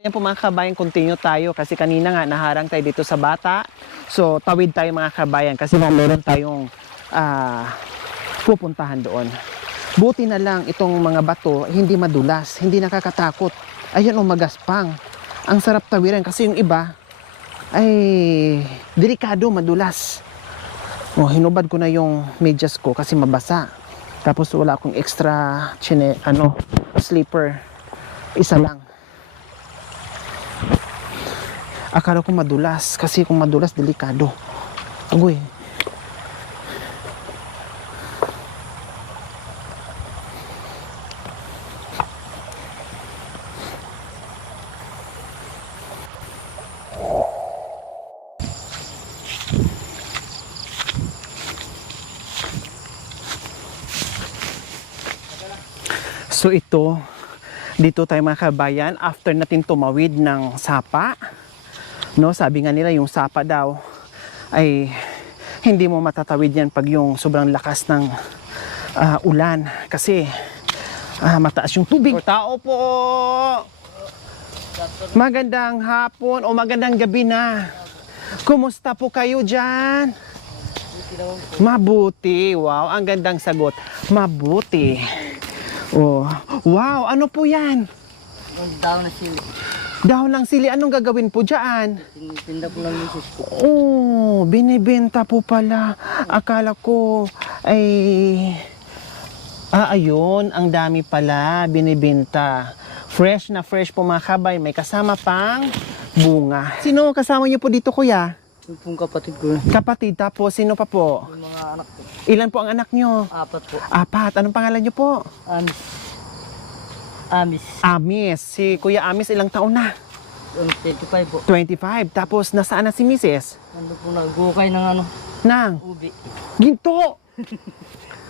Ayan po mga kabayan, continue tayo kasi kanina nga naharang tayo dito sa bata. So tawid tayo mga kabayan kasi meron tayong pupuntahan doon. Buti na lang itong mga bato hindi madulas, hindi nakakatakot. Ayun o, magaspang. Ang sarap tawiran kasi yung iba ay delikado, madulas. O, hinubad ko na yung medyas ko kasi mabasa. Tapos wala akong extra slipper. Isa lang. Akala ko madulas kasi kung madulas delikado. Agoy. So ito, dito tayo mga kabayan, after natin tumawid ng sapa, no, sabi nga nila yung sapa daw ay hindi mo matatawid yan pag yung sobrang lakas ng ulan kasi mataas yung tubig. Tao po! Magandang hapon o magandang gabi na. Kumusta po kayo dyan? Mabuti. Wow, ang gandang sagot. Mabuti. Oh, wow, ano po yan? Daw na sili. Dahon ng sili, anong gagawin po dyan? Tinda po ng misis ko. Oh, binibenta po pala. Akala ko ay... ayun, ang dami pala, binibenta. Fresh na fresh po mga kabay, may kasama pang bunga. Sino kasama niyo po dito, kuya? Yung pong kapatid ko. Kapatid, tapos sino pa po? Yung mga anak ko. Ilan po ang anak niyo? 4 po. 4. Anong pangalan niyo po? Amis. Amis. Si Kuya Amis ilang taon na? 25 po. 25. Tapos nasaan na si Mrs.? Nandun po nagukay ng Nang ubi. ginto.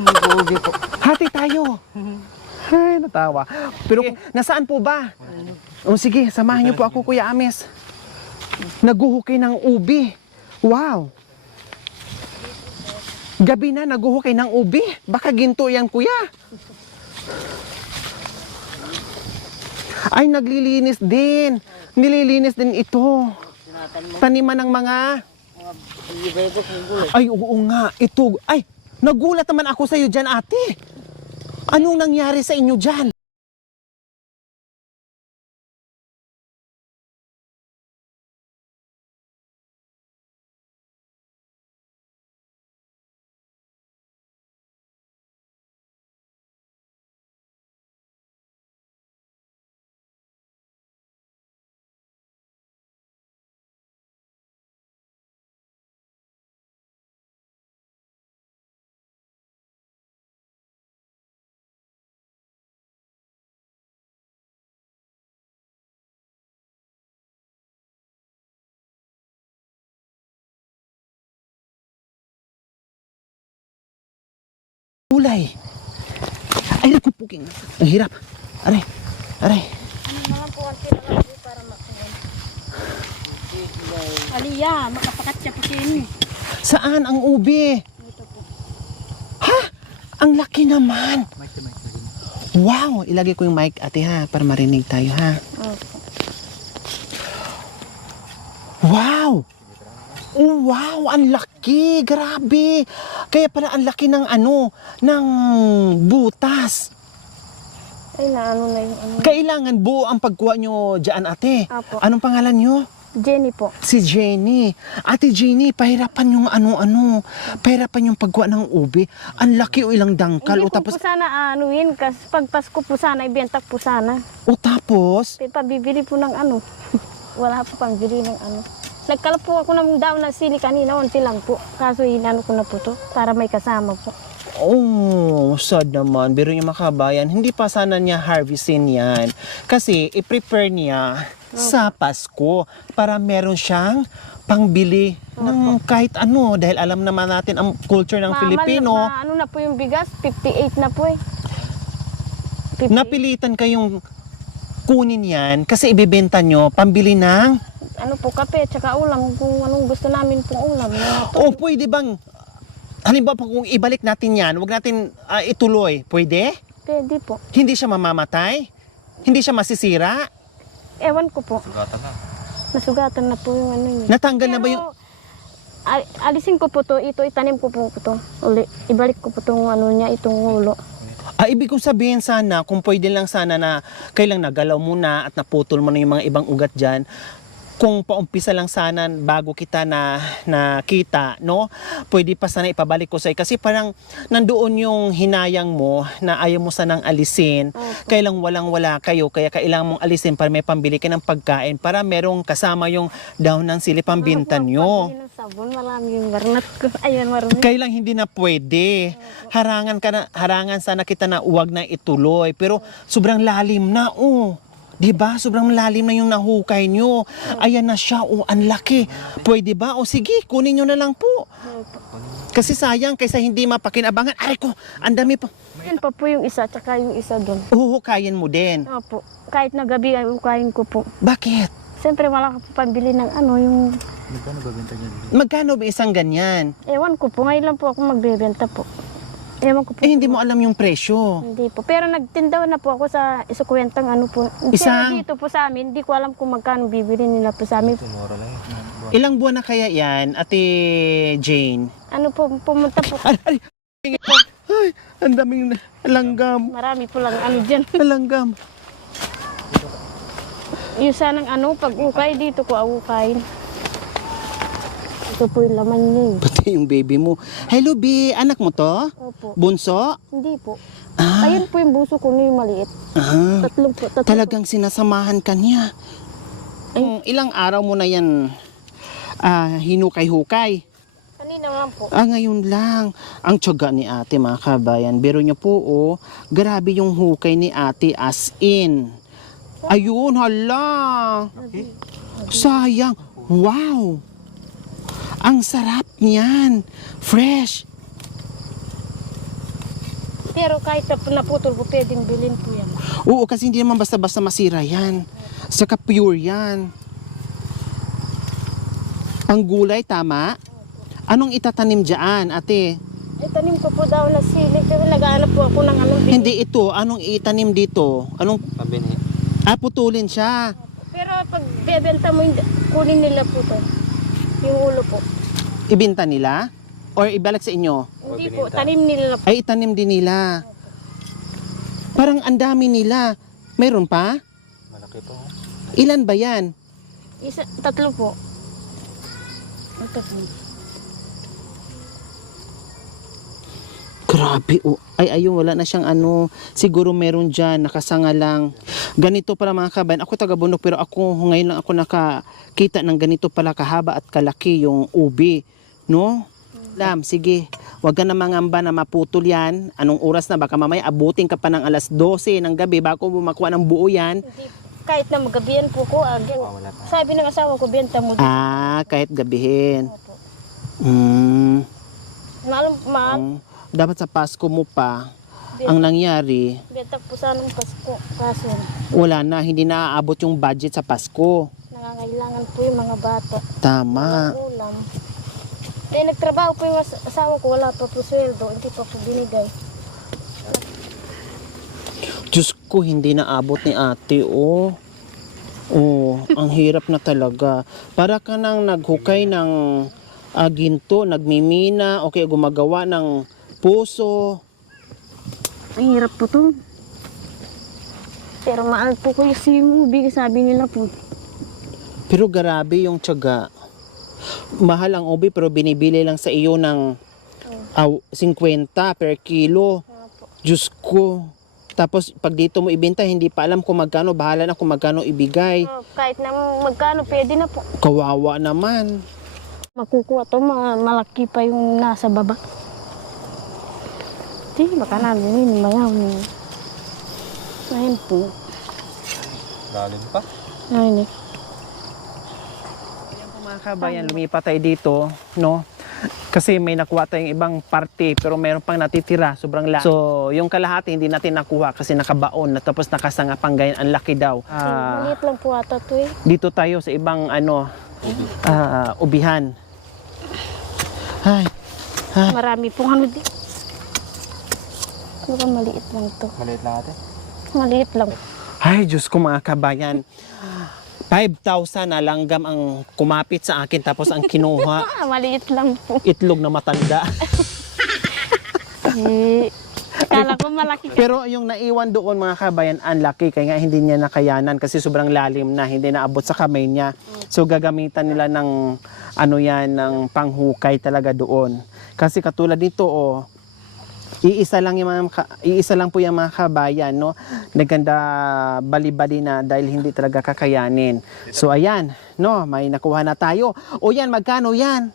Nag-ubi po. Hati tayo. Ay, natawa. Pero nasaan po ba? O sige, samahan niyo po ako, Kuya Amis. Naguhukay ng ubi. Wow. Gabi na, naguhukay ng ubi. Baka ginto yan, kuya. Ay, naglilinis din. Nililinis din ito. Taniman ng mga... Ay, oo nga. Ito. Ay, nagulat naman ako sa iyo dyan, ate. Anong nangyari sa inyo dyan? Ulay. Ay, nakupuking. Ang hirap. Aray. Aray. Ano naman po ang tinalabi para makuha? Aliya, makapakat siya po sini. Saan ang ubi? Ito po. Ha? Ang laki naman. Wow. Ilagay ko yung mic, ate, ha? Para marinig tayo, ha? Opo. Wow. Oh, wow, ang laki. Grabe. Kaya pala ang laki ng ng butas. Ay, naano na yung ano. Kailangan buo ang pagkuha nyo dyan, ate. Apo. Anong pangalan nyo? Jenny po. Si Jenny. Ate Jenny, pahirapan yung pahirapan yung pagkuha ng ubi. Ang laki o ilang dangkal. Hindi O ko tapos, po sana anuin kasi pag Pasko po sana, ibenta po sana. o tapos, Pabibili po ng ano. Wala po pang bili ng ano. Nagkalap po ako ng daw ng sili kanina, unti lang po. Kaso inano ko na po to para may kasama po. oh, sad naman. Biro niya makabayan, hindi pa sana niya harvestin yan. Kasi, i-prepare niya sa Pasko para meron siyang pangbili ng kahit ano. Dahil alam naman natin ang culture ng Filipino. Ano na po yung bigas? 58 na po eh. 58. Napilitan kayong kunin yan kasi ibebenta nyo pambili ng... Ano po, kape, tsaka ulam. Kung anong gusto namin pong ulam. O pwede bang, halimbawa kung ibalik natin yan, wag natin ituloy, pwede? Pwede po. Hindi siya mamamatay? Hindi siya masisira? Ewan ko po. Sugatan na. Nasugatan na po yung ano yun. Natanggal na ba yung... Alisin ko po to, ito itanim ko po to. Uli, ibalik ko po tong ano niya, itong ulo. Ibig kong sabihin sana, kung pwede lang sana na kailang nagalaw muna at naputol mo na yung mga ibang ugat dyan, kung paumpisa lang sana bago kita na nakita, no? Pwede pa sana ipabalik ko sa'yo. Kasi parang nandoon yung hinayang mo na ayaw mo sanang alisin. Kailang walang-wala kayo, kaya kailangan mong alisin para may pambili ka ng pagkain para merong kasama yung daon ng sili pambinta nyo. Pagpili ng sabon, marami yung garnat ko. Ayun, marami. Kailang hindi na pwede. Harangan sana kita na huwag na ituloy. Pero sobrang lalim na, oh. Diba? Sobrang lalim na yung nahukay nyo. Ayan na siya, oh, ang laki. Pwede ba? O sige, kunin nyo na lang po. Kasi sayang, kaysa hindi mapakinabangan. Ay ko, ang dami pa. Yan pa po yung isa, tsaka yung isa doon. Uhukayin mo din. Opo. Kahit na gabi ay ukayin ko po. Bakit? Siyempre wala ka po pambili ng ano, yung... Magkano babenta niyan? Magkano ba isang ganyan? Ewan ko po, ngayon lang po ako magbebenta po. Ewan ko po. Hindi mo alam yung presyo. Hindi po. Pero nagtindaw na po ako sa isukwentang ano po. Isang? Pero dito po sa amin, hindi ko alam kung magkano bibili nila po sa amin. Mura lang yun. Ilang buwan na kaya yan, Ate Jane? Ano po, pumunta po. Ay, ang daming langgam. Marami po lang ano dyan. Langgam. Yung sanang ano, pag ukay dito ko aukayin. Ito po yung laman niya. Pati yung baby mo. Hello, B. Anak mo to? Opo. Bunso? Hindi po. Ah. Ayun po yung buso ko na yung maliit. Ah. Tatlong po. Tatlong Talagang sinasamahan ka niya. Ilang araw mo na yan hinukay-hukay? Kanina lang po. Ngayon lang. Ang tiyaga ni ate, mga kabayan. Biro niyo po, oh. Grabe yung hukay ni ate as in. Ayun, hala. Sayang. Wow. Ang sarap niyan. Fresh. Pero kahit naputol po, pwedeng bilhin po yan. Oo, kasi hindi naman basta-basta masira yan. Saka pure yan. Ang gulay, tama? Anong itatanim dyan, ate? Itanim ko po daw na sili. Pero nag-aanap po ako ng anong bilhin. Hindi ito. Anong itanim dito? Anong... Pambini. Putulin siya. Pero pag bebenta mo, kunin nila po to. Yung ulo po. Ibinta nila? Or ibalik sa inyo? Hindi po, tanim nila po. Ay, itanim din nila. Parang ang dami nila. Mayroon pa? Malaki pa. Ilan ba yan? Tatlo po. Ito po. Grabe, oh. Ay, ayun, wala na siyang ano. Siguro meron dyan, nakasanga lang. Ganito pala mga kabayan. Ako taga-bundok, pero ako, ngayon lang ako nakakita ng ganito pala kahaba at kalaki yung ubi. No? Lam, sige. Huwag ka na mangamba na maputol yan. Anong oras na? Baka mamaya abutin ka pa ng alas 12 ng gabi bago mo makuha ng buo yan. Hindi, kahit na magabihan po ko, Wala pa. sabi ng asawa ko, benta mo dito. Kahit gabihin. Opo. Mm. Dapat sa Pasko mo pa. Ang nangyari, Benta po sana ng Pasko. Kaso, wala na, hindi na aabot yung budget sa Pasko. nangangailangan po yung mga bata. Tama. Walang ulam. Eh, nagtrabaho po yung asawa ko, wala pa po sweldo, hindi pa po binigay. Diyos ko, hindi na abot ni ate, oh. Oh, ang hirap na talaga. Para ka nang naghukay ng ginto, nagmimina, o kaya gumagawa ng puso. Ang hirap po to. Pero mahal po ko yung simubi, sabi nila po. Pero grabe yung tiyaga. Mahal ang ubi pero binibili lang sa iyo ng 50 per kilo. Diyos ko. Tapos pag dito mo ibenta, hindi pa alam kung magkano, bahala na kung magkano ibigay. Kahit na magkano, pwede na po. Kawawa naman. Makukuha to, malaki pa yung nasa baba. Di, baka namin yun, mga ayun po. Lalim pa. Ayun eh. Ayan po mga kabayan, lumipat tayo dito, no? Kasi may nakuha tayong ibang parte pero meron pang natitira, sobrang laki. So, yung kalahati hindi natin nakuha kasi nakabaon na tapos nakasanga pang ganyan, ang laki daw. Maliit lang po ata to eh. Dito tayo sa ibang ubihan. Ay, Marami pong ano di. Mukhang maliit lang to. Maliit lang ate. Maliit lang. ay Diyos ko mga kabayan. 5,000 na langgam ang kumapit sa akin tapos ang kinuha Maliit lang po. itlog na matanda. Kala ko malaki. Pero yung naiwan doon mga kabayan, unlucky kaya nga hindi niya nakayanan kasi sobrang lalim na, hindi naabot sa kamay niya. So gagamitan nila ng ano yan, ng panghukay talaga doon. Kasi katulad dito iisa lang po yung mga kabayan, no? Naganda bali-bali na dahil hindi talaga kakayanin. So ayan, no, may nakuha na tayo. O yan, magkano yan?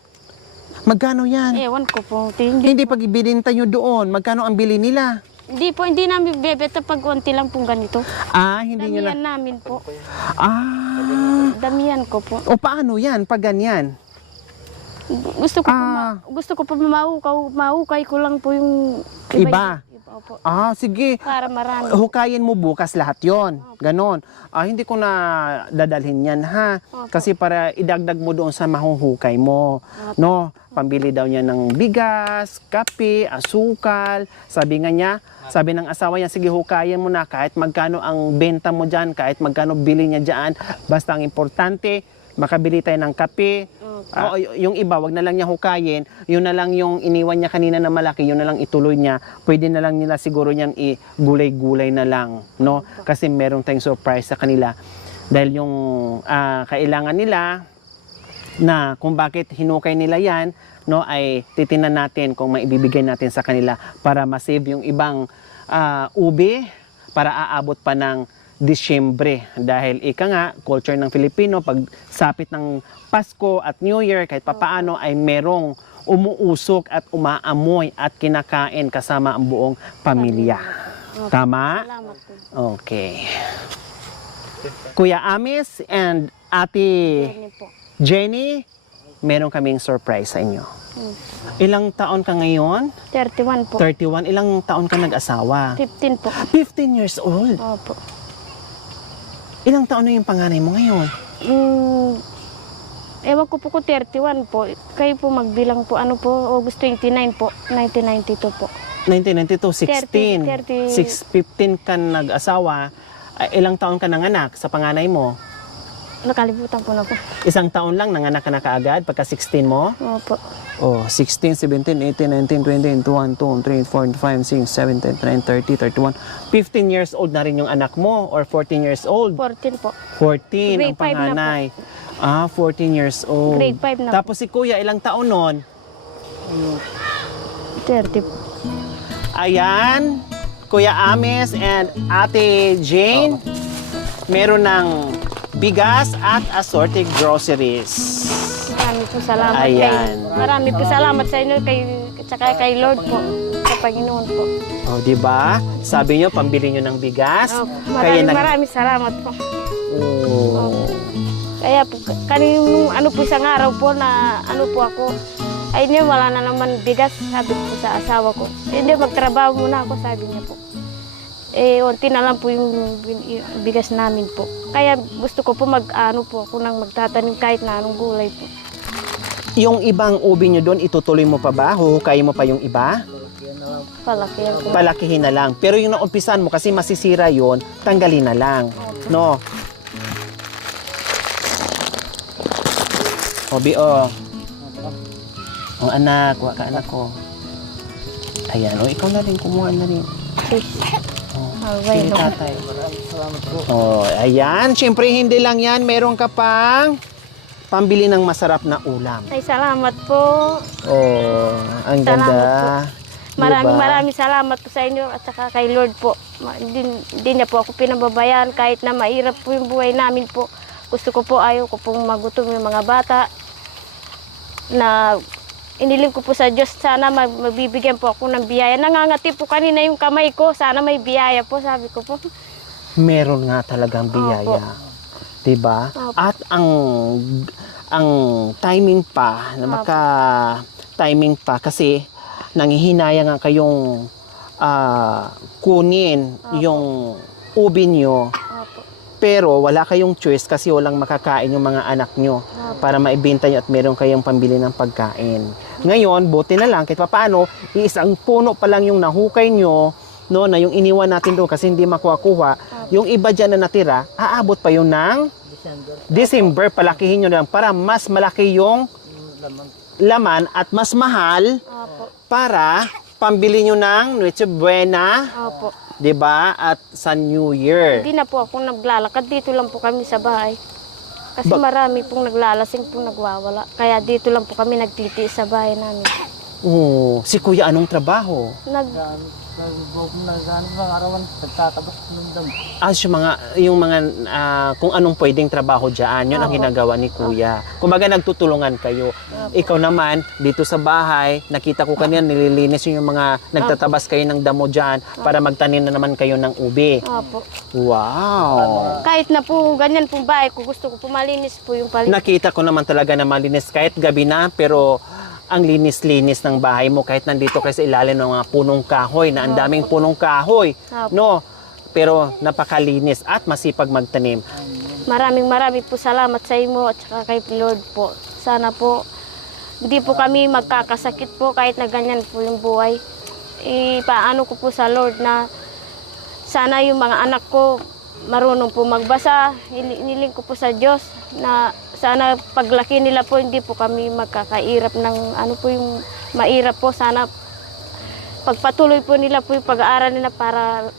Magkano yan? Ewan ko po. Hindi pag ibininta nyo doon, magkano ang bili nila? Hindi namin bebeta pag unti lang pong ganito. Hindi nyo na. Damihan namin po. Damihan ko po. O paano yan pag ganyan? Gusto ko po mahukay ko lang po yung Iba? Iba po. Sige. Para marami. Hukayin mo bukas lahat yon. Ganon. Hindi ko na dadalhin yan, ha? Opo. Kasi para idagdag mo doon sa mahuhukay mo. No? Pambili daw niya ng bigas, kape, asukal. Sabi ng asawa niya, sige hukayin mo na kahit magkano ang benta mo dyan, kahit magkano bili niya dyan. Basta ang importante, makabili tayo ng kape. Yung iba, wag na lang niya hukayin. Yun na lang yung iniwan niya kanina na malaki, yun na lang ituloy niya. Pwede na lang nila siguro niyang i-gulay-gulay na lang, no? Kasi meron tayong surprise sa kanila. Dahil yung kailangan nila na kung bakit hinukay nila yan, no, ay titinan natin kung maibibigay natin sa kanila para ma-save yung ibang ube para aabot pa ng Disyembre. Dahil culture ng Filipino, pag sapit ng Pasko at New Year, kahit papaano ay merong umuusok at umaamoy at kinakain kasama ang buong pamilya. Tama? Salamat po. Okay. Kuya Amis and Ate Jenny po. Jenny, meron kaming surprise sa inyo. Ilang taon ka ngayon? 31 po. 31. Ilang taon ka nag-asawa? 15 po. 15 years old. Opo. Ilang taon na yung panganay mo ngayon? Ewan ko po ko 31 po. Kayo po magbilang po. Ano po? August 29 po. 1992 po. 1992, 16. 15 ka nag-asawa. Ilang taon ka nanganak sa panganay mo? Nakalimutan ko na po. Isang taon lang nanganak ka na kaagad pagka 16 mo? Opo. 16, 17, 18, 19, 20, 21, 22, 23, 24, 25, 6, 7, 8, 9, 30, 31. 15 years old na rin yung anak mo or 14 years old? 14 po. 14 ang Grade 5 na panganay. 14 years old. Grade 5 na po. Tapos si kuya, ilang taon nun? 30 po. Ayan, Kuya Ames and Ate Jane, meron ng bigas at assorted groceries. Marami po salamat. Ayan. Marami po salamat sa inyo kay Lord po. Sa Panginoon po. Di ba? Sabi nyo, pambili nyo ng bigas. Maraming salamat po. Oh. Kaya po, kaninong isang araw po na ako, ay niya wala na naman bigas, sabi ko sa asawa ko. Hindi, magtrabaho muna ako, sabi niya po. Unti na lang po yung bigas namin po. Kaya gusto ko po ako nang magtatanim kahit na anong gulay po. Yung ibang ubi nyo doon, itutuloy mo pa ba? Huhukayin mo pa yung iba? Palakihan ko. Palakihin na lang. Pero yung naumpisan mo, kasi masisira yon, tanggalin na lang. No? Obi, Ang anak, waka anak ko. Ayan, ikaw na rin, kumuha na rin. Sige, tatay. Salamat po. Ayan, syempre hindi lang yan, meron ka pang pambili ng masarap na ulam. Ay, salamat po. Ang ganda. Maraming salamat po sa inyo at saka kay Lord po. Hindi niya po ako pinababayaan kahit na mahirap po yung buhay namin po. Gusto ko po, ayaw ko pong magutom yung mga bata na iniling ko po sa Diyos. Sana mabibigyan po ako ng biyaya. Nangangati po kanina yung kamay ko. Sana may biyaya po, sabi ko po. Meron nga talagang biyaya. Diba? At ang timing pa, na maka-timing pa kasi nanghihinaya nga kayong kunin yung ubi nyo. Pero wala kayong choice kasi walang makakain yung mga anak nyo para maibenta nyo at meron kayong pambili ng pagkain. Ngayon, buti na lang, kahit paano, isang puno pa lang yung nahukay nyo, no, na yung iniwan natin doon kasi hindi makuha-kuha, yung iba dyan na natira, aabot pa yun ng December, palakihin nyo lang para mas malaki yung Laman. laman at mas mahal Opo. para pambili nyo ng Noche Buena, Opo. 'di ba? At sa New Year. Hindi na po ako naglalakad. Dito lang po kami sa bahay. Kasi Ba- marami pong naglalasing pong nagwawala. Kaya dito lang po kami nagtitiis sa bahay namin. Oh, si Kuya anong trabaho? Nagano ng arawan, nagtatabas ng damo. Yung mga kung anong pwedeng trabaho diyan, yun ang Opo. ginagawa ni Kuya. Kumbaga nagtutulungan kayo. Ikaw naman dito sa bahay, nakita ko kanina nililinis yung mga nagtatabas kayo ng damo diyan para magtanim na naman kayo ng ubi. Opo. Wow. Kahit na po ganyan pong bahay ko, gusto ko po malinis po yung paligid. Nakita ko naman talaga na malinis kahit gabi na, pero ang linis-linis ng bahay mo kahit nandito kayo sa ilalim ng mga punong kahoy na ang daming punong kahoy, Opo. no? Pero napakalinis at masipag magtanim. Maraming po salamat sa inyo at saka kay Lord po. Sana po hindi po kami magkakasakit po kahit na ganyan po yung buhay. Ipaano ko po sa Lord na sana yung mga anak ko marunong po magbasa. Iniling ko po sa Diyos na sana paglaki nila po hindi po kami magkakairap ng ano po yung mairap po. Sana pagpatuloy po nila po yung pag-aaral nila para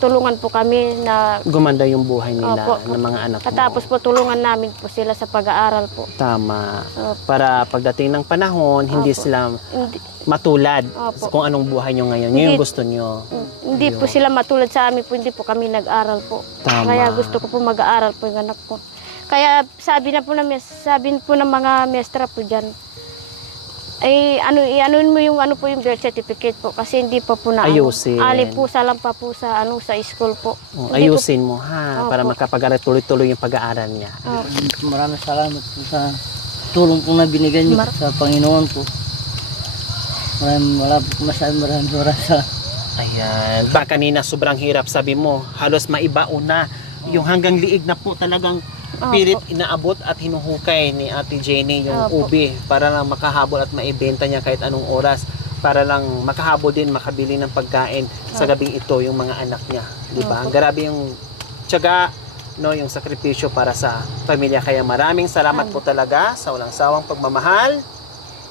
tulungan po kami na Gumanda yung buhay nila Opo. ng mga anak mo. katapos po tulungan namin po sila sa pag-aaral po. Tama. Opo. Para pagdating ng panahon, hindi Opo. sila Hindi, matulad Opo. sa kung anong buhay nyo ngayon. Yun Hindi- yung gusto nyo. hindi po sila matulad sa amin po, hindi po kami nag-aral po. Tama. Kaya gusto ko po mag-aaral po yung anak ko. Kaya sabi po ng mga mestra po diyan, ay ano mo yung ano po yung birth certificate po kasi hindi pa po na Ayusin. alipusa lang pa po sa sa school po. Oh, Hindi po- ayusin mo ha, Opo. para makapag-aral tuloy-tuloy yung pag-aaral niya. Maraming salamat po sa tulong po na binigay niyo sa Panginoon po. Maraming salamat. Ayan. Ba kanina sobrang hirap sabi mo, halos maibaon na. Yung hanggang liig na po talagang pilit inaabot at hinuhukay ni Ate Jenny yung Opo. ubi para lang makahabol at maibenta niya kahit anong oras para lang makahabol din makabili ng pagkain sa gabing ito yung mga anak niya, di ba? Ang grabe yung tiyaga, no, yung sakripisyo para sa pamilya. Kaya maraming salamat po talaga sa walang sawang pagmamahal.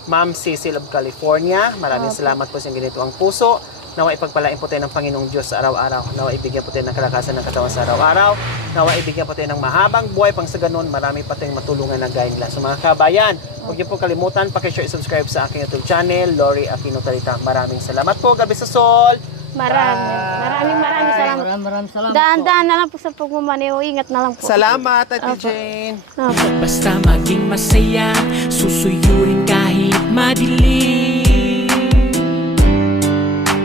Ma'am Cecil of California, maraming salamat po sa ganito ang puso. Nawa ipagpalain po tayo ng Panginoong Diyos sa araw-araw. Nawa ibigyan po tayo ng kalakasan ng katawan sa araw-araw. Nawa ibigyan po tayo ng mahabang buhay pang sa ganun. Marami pa tayong matulungan na gaya nila. So mga kabayan, huwag niyo po kalimutan, pakishare, subscribe sa aking YouTube channel, Lori Aquino Talita. Maraming salamat po. Gabi sa Sol. Maraming salamat. Maraming salamat po. Daan-daan na lang po sa pagmamaneho. Ingat na lang po. Salamat, Ate Opo. Jane. Opo. Basta maging masaya, susuyurin kahit madilim.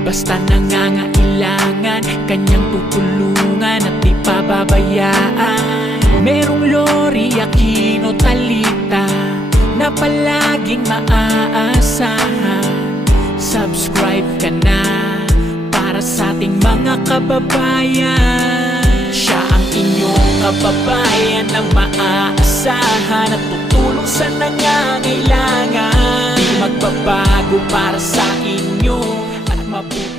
Basta nangangailangan, kanyang tutulungan at di pababayaan. Merong Lori Aquino Talita na palaging maaasahan. Subscribe ka na para sa ating mga kababayan. Siya ang inyong kababayan ng maaasahan at tutulong sa nangangailangan. Di magbabago para sa inyo at mabuti ang